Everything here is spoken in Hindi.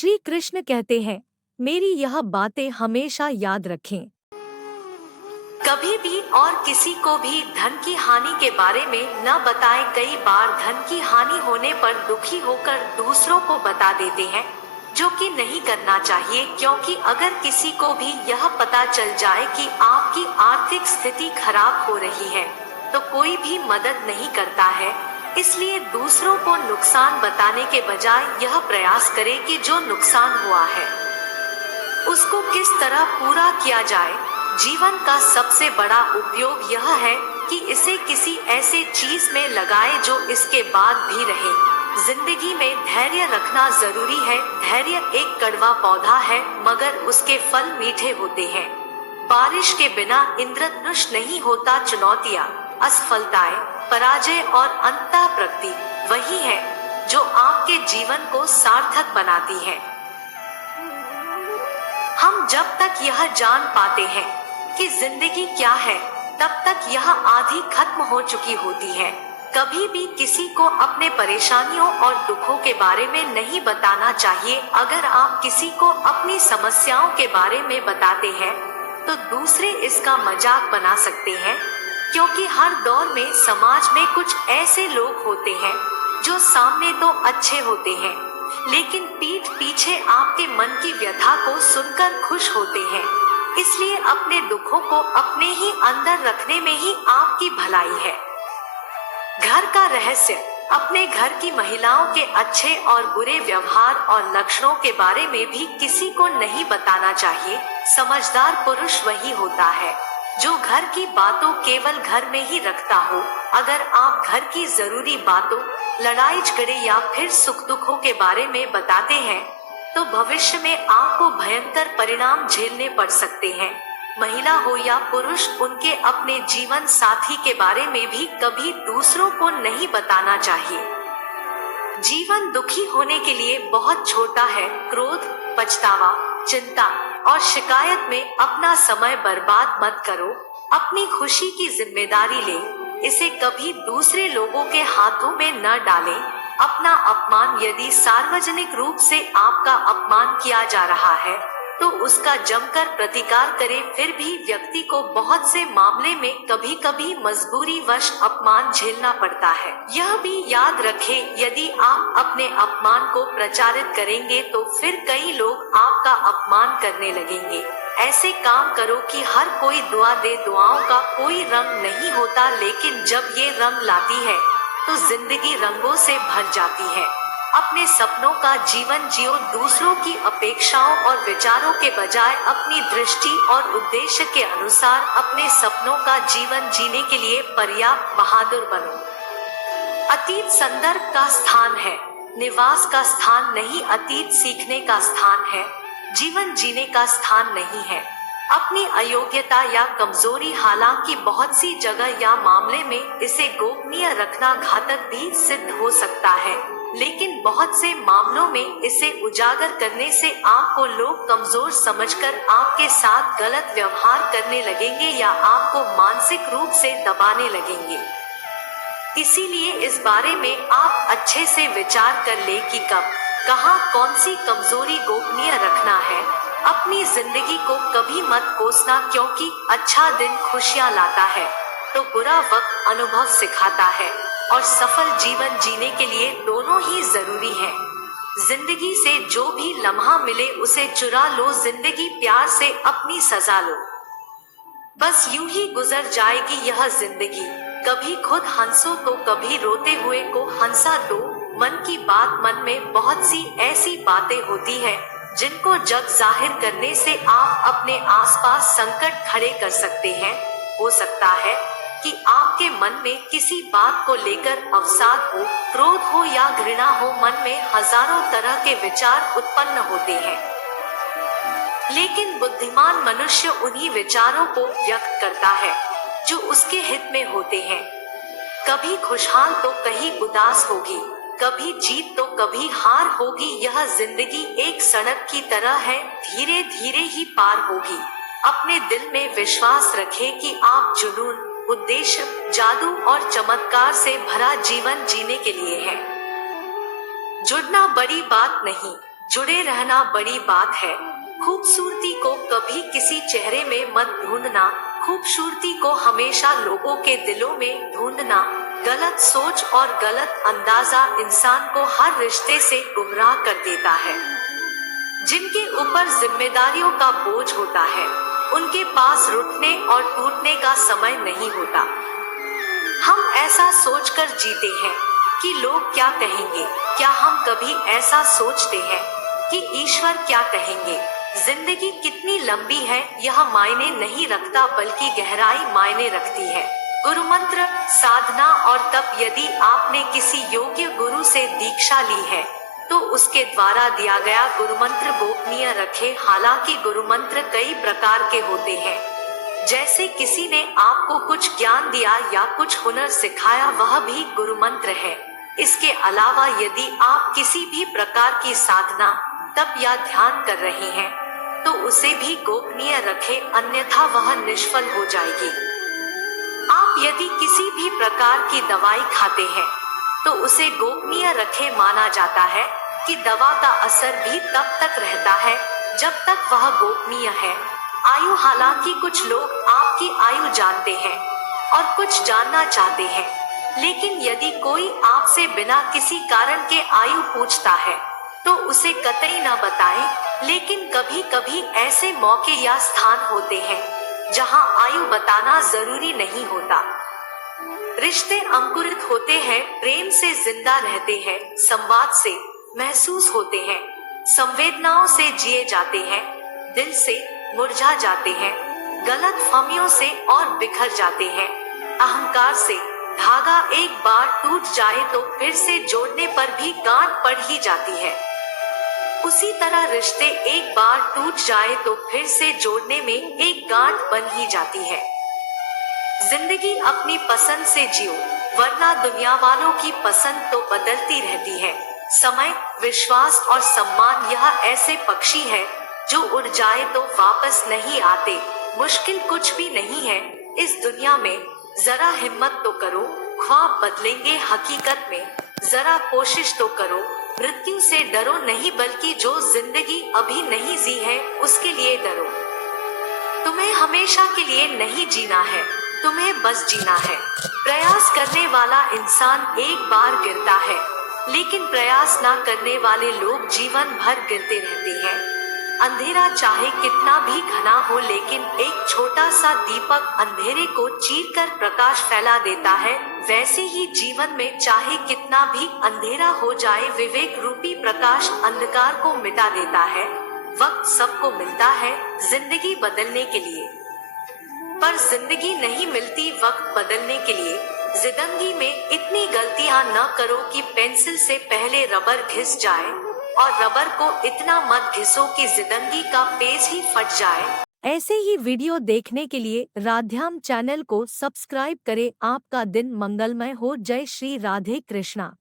श्री कृष्ण कहते हैं, मेरी यह बातें हमेशा याद रखें। कभी भी और किसी को भी धन की हानि के बारे में न बताएं। कई बार धन की हानि होने पर दुखी होकर दूसरों को बता देते हैं, जो कि नहीं करना चाहिए, क्योंकि अगर किसी को भी यह पता चल जाए कि आपकी आर्थिक स्थिति खराब हो रही है, तो कोई भी मदद नहीं करता है। इसलिए दूसरों को नुकसान बताने के बजाय यह प्रयास करें कि जो नुकसान हुआ है उसको किस तरह पूरा किया जाए। जीवन का सबसे बड़ा उपयोग यह है कि इसे किसी ऐसे चीज में लगाए जो इसके बाद भी रहे। जिंदगी में धैर्य रखना जरूरी है। धैर्य एक कड़वा पौधा है, मगर उसके फल मीठे होते हैं। बारिश के बिना इंद्रधनुष नहीं होता। चुनौतियाँ, असफलताएं, पराजय और अंततः प्रगति वही है जो आपके जीवन को सार्थक बनाती है। हम जब तक यह जान पाते हैं कि जिंदगी क्या है, तब तक यह आधी खत्म हो चुकी होती है। कभी भी किसी को अपने परेशानियों और दुखों के बारे में नहीं बताना चाहिए। अगर आप किसी को अपनी समस्याओं के बारे में बताते हैं, तो दूसरे इसका मजाक बना सकते हैं, क्योंकि हर दौर में समाज में कुछ ऐसे लोग होते हैं जो सामने तो अच्छे होते हैं, लेकिन पीठ पीछे आपके मन की व्यथा को सुनकर खुश होते हैं। इसलिए अपने दुखों को अपने ही अंदर रखने में ही आपकी भलाई है। घर का रहस्य, अपने घर की महिलाओं के अच्छे और बुरे व्यवहार और लक्षणों के बारे में भी किसी को नहीं बताना चाहिए। समझदार पुरुष वही होता है जो घर की बातों केवल घर में ही रखता हो। अगर आप घर की जरूरी बातों, लड़ाई झगड़े या फिर सुख दुखों के बारे में बताते हैं, तो भविष्य में आपको भयंकर परिणाम झेलने पड़ सकते हैं। महिला हो या पुरुष, उनके अपने जीवन साथी के बारे में भी कभी दूसरों को नहीं बताना चाहिए। जीवन दुखी होने के लिए बहुत छोटा है। क्रोध, पछतावा, चिंता और शिकायत में अपना समय बर्बाद मत करो। अपनी खुशी की जिम्मेदारी ले, इसे कभी दूसरे लोगों के हाथों में न डालें। अपना अपमान, यदि सार्वजनिक रूप से आपका अपमान किया जा रहा है, तो उसका जमकर प्रतिकार करें। फिर भी व्यक्ति को बहुत से मामले में कभी कभी मजबूरीवश अपमान झेलना पड़ता है। यह भी याद रखें, यदि आप अपने अपमान को प्रचारित करेंगे तो फिर कई लोग आपका अपमान करने लगेंगे। ऐसे काम करो कि हर कोई दुआ दे। दुआओं का कोई रंग नहीं होता, लेकिन जब ये रंग लाती है तो जिंदगी रंगों से भर जाती है। अपने सपनों का जीवन जियो। दूसरों की अपेक्षाओं और विचारों के बजाय अपनी दृष्टि और उद्देश्य के अनुसार अपने सपनों का जीवन जीने के लिए पर्याप्त बहादुर बनो। अतीत संदर्भ का स्थान है, निवास का स्थान नहीं। अतीत सीखने का स्थान है, जीवन जीने का स्थान नहीं है। अपनी अयोग्यता या कमजोरी, हालांकि बहुत सी जगह या मामले में इसे गोपनीय रखना घातक भी सिद्ध हो सकता है, लेकिन बहुत से मामलों में इसे उजागर करने से आपको लोग कमजोर समझकर आपके साथ गलत व्यवहार करने लगेंगे या आपको मानसिक रूप से दबाने लगेंगे। इसीलिए इस बारे में आप अच्छे से विचार कर ले कि कब, कहां, कौन सी कमजोरी गोपनीय रखना है। अपनी जिंदगी को कभी मत कोसना, क्योंकि अच्छा दिन खुशियां लाता है तो बुरा वक्त अनुभव सिखाता है, और सफल जीवन जीने के लिए दोनों ही जरूरी है। जिंदगी से जो भी लम्हा मिले उसे चुरा लो। जिंदगी प्यार से अपनी सजा लो। बस यूं ही गुजर जाएगी यह जिंदगी। कभी खुद हंसो तो कभी रोते हुए को हंसा दो। मन की बात, मन में बहुत सी ऐसी बातें होती हैं जिनको जग जाहिर करने से आप अपने आसपास संकट खड़े कर सकते हैं। हो सकता है कि आपके मन में किसी बात को लेकर अवसाद हो, क्रोध हो या घृणा हो। मन में हजारों तरह के विचार उत्पन्न होते हैं, लेकिन बुद्धिमान मनुष्य उन्हीं विचारों को व्यक्त करता है जो उसके हित में होते हैं। कभी खुशहाल तो कहीं उदास होगी, कभी जीत तो कभी हार होगी। यह जिंदगी एक सड़क की तरह है, धीरे धीरे ही पार होगी। अपने दिल में विश्वास रखें कि आप जुनून, उद्देश्य, जादू और चमत्कार से भरा जीवन जीने के लिए है। जुड़ना बड़ी बात नहीं, जुड़े रहना बड़ी बात है। खूबसूरती को कभी किसी चेहरे में मत ढूंढना, खूबसूरती को हमेशा लोगों के दिलों में ढूंढना। गलत सोच और गलत अंदाजा इंसान को हर रिश्ते से गुमराह कर देता है। जिनके ऊपर जिम्मेदारियों का बोझ होता है, उनके पास रुठने और टूटने का समय नहीं होता। हम ऐसा सोचकर जीते हैं कि लोग क्या कहेंगे। क्या हम कभी ऐसा सोचते हैं कि ईश्वर क्या कहेंगे? जिंदगी कितनी लंबी है यह मायने नहीं रखता, बल्कि गहराई मायने रखती है। गुरु मंत्र, साधना और तप। यदि आपने किसी योग्य गुरु से दीक्षा ली है तो उसके द्वारा दिया गया गुरु मंत्र गोपनीय रखें। हालांकि गुरु मंत्र कई प्रकार के होते हैं। जैसे किसी ने आपको कुछ ज्ञान दिया या कुछ हुनर सिखाया, वह भी गुरु मंत्र है। इसके अलावा यदि आप किसी भी प्रकार की साधना, तप या ध्यान कर रहे हैं तो उसे भी गोपनीय रखें, अन्यथा वह निष्फल हो जाएगी। आप यदि किसी भी प्रकार की दवाई खाते हैं तो उसे गोपनीय रखें। माना जाता है कि दवा का असर भी तब तक रहता है जब तक वह गोपनीय है। आयु, हालांकि कुछ लोग आपकी आयु जानते हैं और कुछ जानना चाहते हैं, लेकिन यदि कोई आपसे बिना किसी कारण के आयु पूछता है तो उसे कतई न बताएं। लेकिन कभी कभी ऐसे मौके या स्थान होते हैं जहां आयु बताना जरूरी नहीं होता। रिश्ते अंकुरित होते हैं, प्रेम से जिंदा रहते हैं, संवाद से महसूस होते हैं, संवेदनाओं से जिए जाते हैं, दिल से मुरझा जाते हैं, गलत फहमियों से और बिखर जाते हैं। अहंकार से धागा एक बार टूट जाए तो फिर से जोड़ने पर भी गांठ पड़ ही जाती है। उसी तरह रिश्ते एक बार टूट जाए तो फिर से जोड़ने में एक गांठ बन ही जाती है। जिंदगी अपनी पसंद से जियो, वरना दुनिया वालों की पसंद तो बदलती रहती है। समय, विश्वास और सम्मान यह ऐसे पक्षी है जो उड़ जाए तो वापस नहीं आते। मुश्किल कुछ भी नहीं है इस दुनिया में, जरा हिम्मत तो करो, ख्वाब बदलेंगे हकीकत में। जरा कोशिश तो करो, मृत्यु से डरो नहीं, बल्कि जो जिंदगी अभी नहीं जी है उसके लिए डरो। तुम्हें हमेशा के लिए नहीं जीना है, तुम्हें बस जीना है। प्रयास करने वाला इंसान एक बार गिरता है, लेकिन प्रयास ना करने वाले लोग जीवन भर गिरते रहते हैं। अंधेरा चाहे कितना भी घना हो, लेकिन एक छोटा सा दीपक अंधेरे को चीरकर प्रकाश फैला देता है। वैसे ही जीवन में चाहे कितना भी अंधेरा हो जाए, विवेक रूपी प्रकाश अंधकार को मिटा देता है। वक्त सबको मिलता है जिंदगी बदलने के लिए, पर जिंदगी नहीं मिलती वक्त बदलने के लिए। जिंदगी में इतनी गलतियां न करो कि पेंसिल से पहले रबर घिस जाए, और रबर को इतना मत घिसो कि जिंदगी का पेज ही फट जाए। ऐसे ही वीडियो देखने के लिए राधेश्याम चैनल को सब्सक्राइब करें। आपका दिन मंगलमय हो। जय श्री राधे कृष्णा।